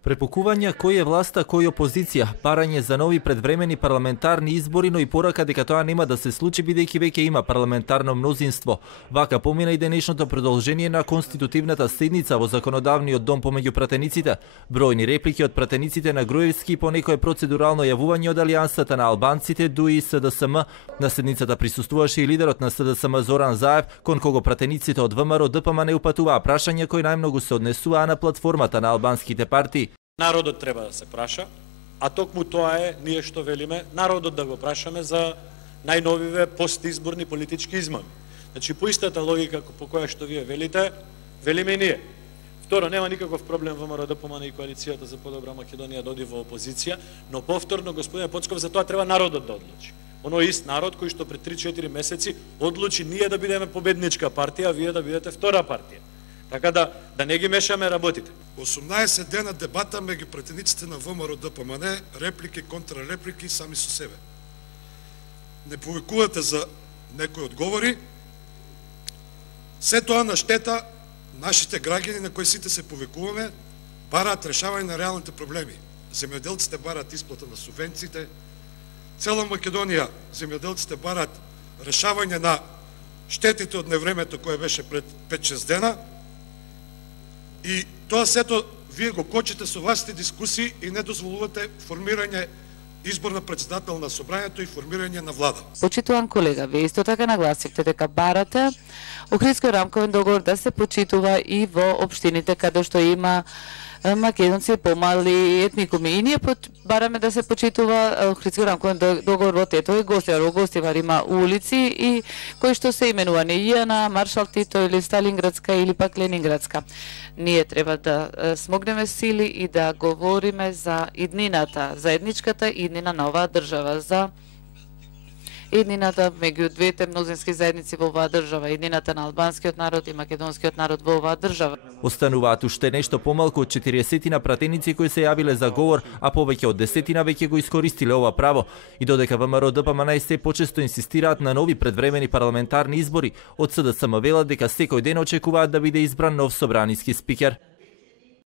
Препукувања кој е власта, кој опозиција, парање за нови предвремени парламентарни избори, но и порака дека тоа нема да се случи бидејќи веќе има парламентарно мнозинство. Вака помина и денешното продолжение на конститутивната седница во законодавниот дом помеѓу пратениците. Бројни реплики од пратениците на Груевски по некое процедурално јавување од Алијансата на албанците ДУИ и СДСМ. На седницата присуствуваше и лидерот на СДСМ Зоран Заев, кон кого пратениците од ВМРО ДПМН упатуваа прашања кои најмногу се однесуваа на платформата на албанските партии. Народот треба да се праша, а токму тоа е ние што велиме, народот да го прашаме за најновиве постизборни политички измами. Значи, по истата логика по која што вие велите, велиме и ние. Второ, нема никаков проблем ВМРО ДПМН и коалицијата за подобра Македонија да оди во опозиција, но повторно, господине Поцков, за тоа треба народот да одлучи. Оној ист народ кој што пред 3-4 месеци одлучи ние да бидеме победничка партија, а вие да бидете втора партија. Така да не ги мешаме работите. 18 дена дебата меѓу пратениците на ВМРО ДПМН, реплики, контрареплики сами со себе. Не повикувате за некои одговори. Се тоа на штета нашите граѓани на кои сите се повикуваме, бараат решавање на реалните проблеми. Земјоделците бараат исплата на субвенциите, цела Македонија земјоделците бараат решавање на штетите од невремето кое беше пред 5-6 дена. И тоа сето вие го кочите со вашите дискусии и не дозволувате формирање избор на председател на собранието и формирање на влада. Почитуван колега, вие исто така нагласивте дека барате Охридскиот рамковен договор да се почитува и во општините каде што има македонци помали етникуми. И ние бараме да се почитува Охридскиот рамковен договор во Тетово и Гостивар. Во Гостивар има улици и кои што се именувани Јана, Маршал Тито или Сталинградска или пак Ленинградска. Ние треба да смогнеме сили и да говориме за иднината, заедничката иднина на оваа држава, за иднината меѓу двете мнозински заедници во оваа држава, иднината на албанскиот народ и македонскиот народ во оваа држава. Остануваат уште нешто помалку од 40 пратеници кои се јавиле за говор, а повеќе од 10 веќе го искористиле ова право. И додека ВМРО ДПМН се почесто инсистираат на нови предвремени парламентарни избори, од СДСМ велат дека секој ден очекуваат да биде избран нов собраниски спикер.